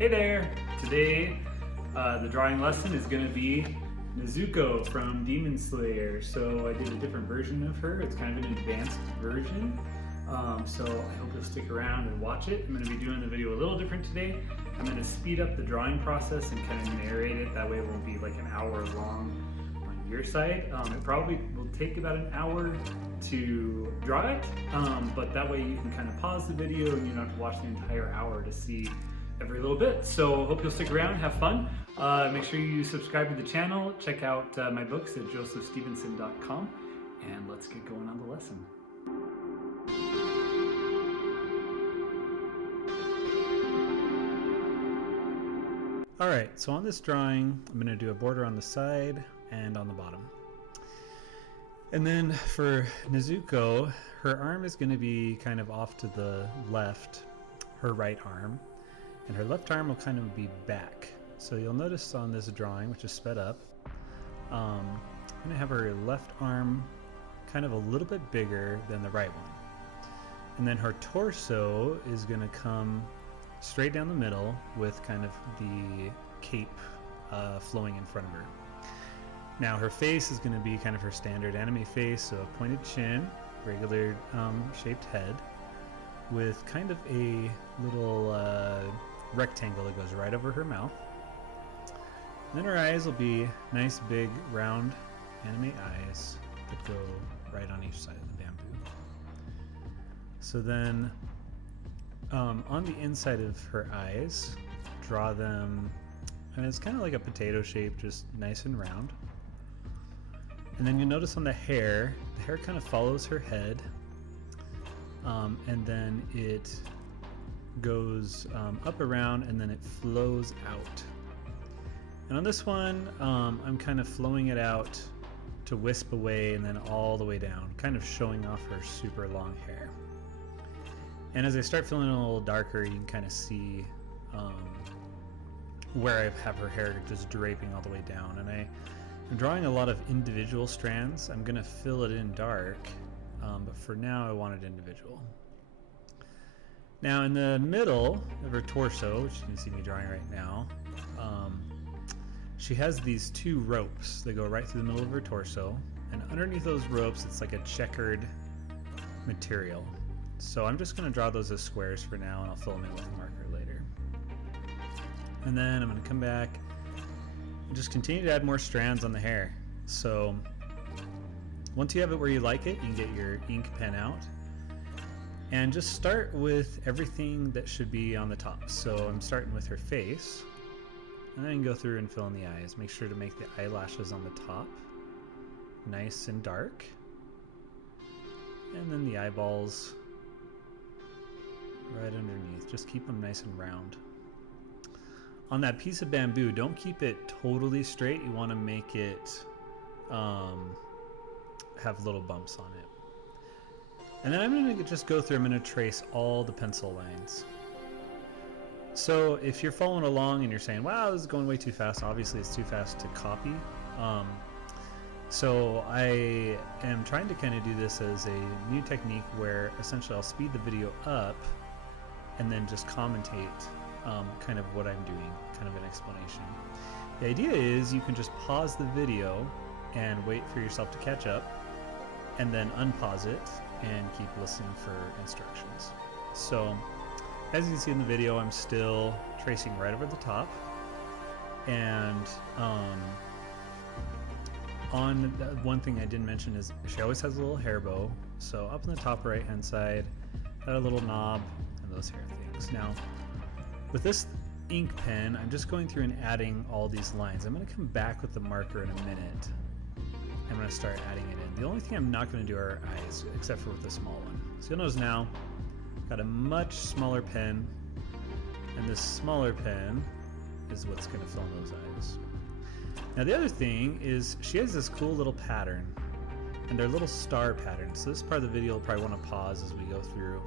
Hey there! Today, the drawing lesson is going to be Nezuko from Demon Slayer. So I did a different version of her. It's kind of an advanced version. So I hope you'll stick around and watch it. I'm going to be doing the video a little different today. I'm going to speed up the drawing process and kind of narrate it. That way it won't be like an hour long on your side. It probably will take about an hour to draw it, but that way you can kind of pause the video and you don't have to watch the entire hour to see every little bit. So hope you'll stick around, have fun. Make sure you subscribe to the channel, check out my books at josephstevenson.com, and let's get going on the lesson. Alright, so on this drawing, I'm going to do a border on the side and on the bottom. And then for Nezuko, her arm is going to be kind of off to the left, her right arm, and her left arm will kind of be back. So you'll notice on this drawing, which is sped up, I'm going to have her left arm kind of a little bit bigger than the right one. And then her torso is going to come straight down the middle with kind of the cape flowing in front of her. Now her face is going to be kind of her standard anime face, so a pointed chin, regular shaped head, with kind of a little rectangle that goes right over her mouth. And then her eyes will be nice big round anime eyes that go right on each side of the bamboo. So then on the inside of her eyes, draw them, and it's kind of like a potato shape, just nice and round. And then you'll notice on the hair kind of follows her head, and then it goes up around and then it flows out. And on this one, I'm kind of flowing it out to wisp away and then all the way down, kind of showing off her super long hair. And as I start feeling it a little darker, you can kind of see where I have her hair just draping all the way down. And I'm drawing a lot of individual strands. I'm going to fill it in dark, but for now I want it individual. Now in the middle of her torso, which you can see me drawing right now, she has these two ropes that go right through the middle of her torso, and underneath those ropes it's like a checkered material. So I'm just going to draw those as squares for now, and I'll fill them in with a marker later. And then I'm going to come back and just continue to add more strands on the hair. So once you have it where you like it, you can get your ink pen out and just start with everything that should be on the top. So I'm starting with her face, and then go through and fill in the eyes. Make sure to make the eyelashes on the top nice and dark, and then the eyeballs right underneath. Just keep them nice and round. On that piece of bamboo, don't keep it totally straight. You want to make it have little bumps on it. And then I'm going to just go through, I'm going to trace all the pencil lines. So if you're following along and you're saying, wow, this is going way too fast, obviously it's too fast to copy. So I am trying to kind of do this as a new technique where essentially I'll speed the video up and then just commentate kind of what I'm doing, kind of an explanation. The idea is you can just pause the video and wait for yourself to catch up, and then unpause it and keep listening for instructions. So as you can see in the video, I'm still tracing right over the top, and on one thing I didn't mention is she always has a little hair bow. So up in the top right hand side, got a little knob and those hair things. Now with this ink pen, I'm just going through and adding all these lines. I'm going to come back with the marker in a minute. I'm going to start adding it in. The only thing I'm not going to do are eyes, except for with the small one. So you'll notice now, I've got a much smaller pen, and this smaller pen is what's going to fill in those eyes. Now the other thing is she has this cool little pattern, and they're little star patterns. So this part of the video will probably want to pause as we go through.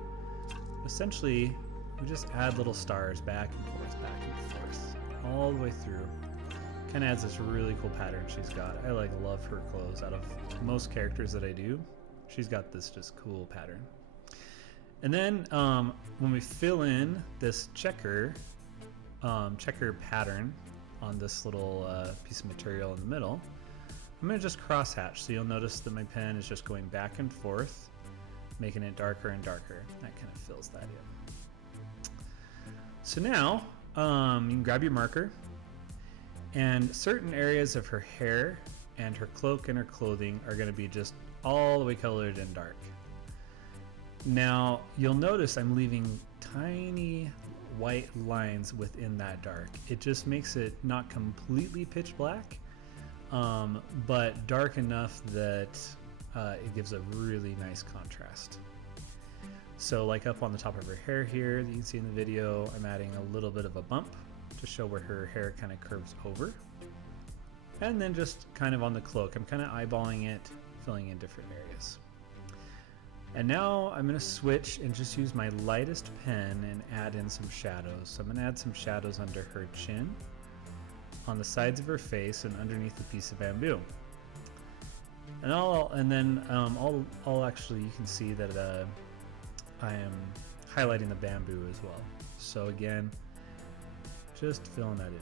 Essentially, we just add little stars back and forth, all the way through. Kind of adds this really cool pattern she's got. I love her clothes. Out of most characters that I do, she's got this just cool pattern. And then when we fill in this checker, checker pattern on this little piece of material in the middle, I'm going to just cross hatch. So you'll notice that my pen is just going back and forth, making it darker and darker. That kind of fills that in. So now you can grab your marker, and certain areas of her hair and her cloak and her clothing are going to be just all the way colored in dark. Now you'll notice I'm leaving tiny white lines within that dark. It just makes it not completely pitch black, but dark enough that it gives a really nice contrast. So like up on the top of her hair here that you can see in the video, I'm adding a little bit of a bump to show where her hair kind of curves over. And then just kind of on the cloak, I'm kind of eyeballing it, filling in different areas. And now I'm going to switch and just use my lightest pen and add in some shadows. So I'm going to add some shadows under her chin, on the sides of her face, and underneath the piece of bamboo. And I'll actually, you can see that I am highlighting the bamboo as well. So again, just filling that in.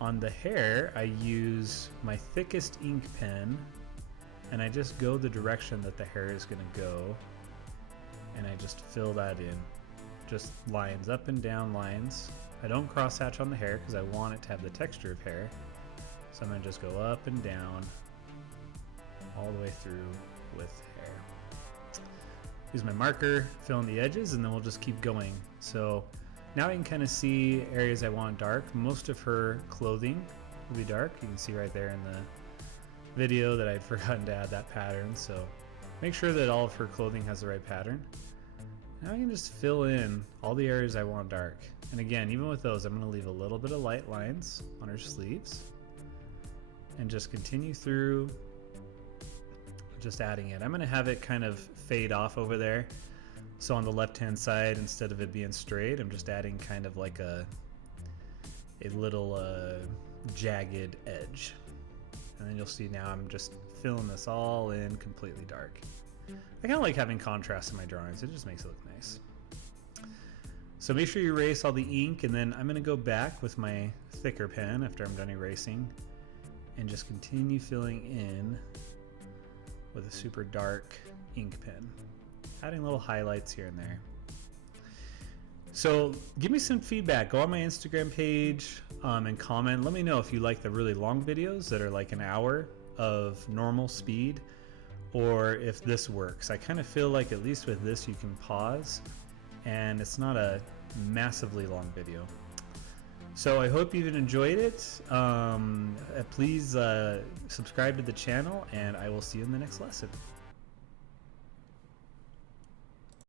On the hair, I use my thickest ink pen, and I just go the direction that the hair is going to go, and I just fill that in. Just lines, up and down lines. I don't cross hatch on the hair because I want it to have the texture of hair. So I'm going to just go up and down all the way through with hair. Use my marker, fill in the edges, and then we'll just keep going. So now I can kind of see areas I want dark. Most of her clothing will be dark. You can see right there in the video that I'd forgotten to add that pattern, so make sure that all of her clothing has the right pattern. Now I can just fill in all the areas I want dark. And again, even with those, I'm going to leave a little bit of light lines on her sleeves and just continue through, just adding it. I'm going to have it kind of fade off over there. So on the left hand side, instead of it being straight, I'm just adding kind of like a little jagged edge. And then you'll see now I'm just filling this all in completely dark. I kind of like having contrast in my drawings. It just makes it look nice. So make sure you erase all the ink, and then I'm going to go back with my thicker pen after I'm done erasing and just continue filling in with a super dark ink pen, adding little highlights here and there. So give me some feedback. Go on my Instagram page and comment. Let me know if you like the really long videos that are like an hour of normal speed, or if this works. I kind of feel like at least with this you can pause and it's not a massively long video. So I hope you've enjoyed it. Please subscribe to the channel, and I will see you in the next lesson.